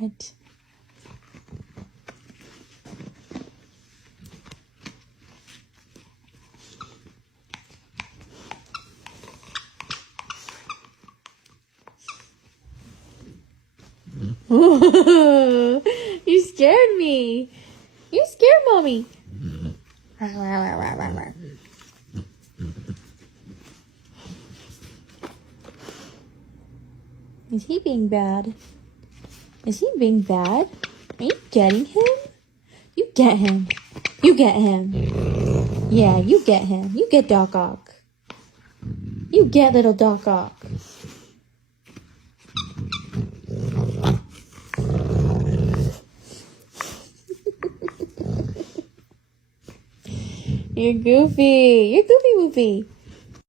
What? You scared me. You scared mommy. Is he being bad? Is he being bad? Are you getting him? You get him. You get him. Yeah, you get him. You get Doc Ock. You get little Doc Ock. You're goofy. You're goofy woofy.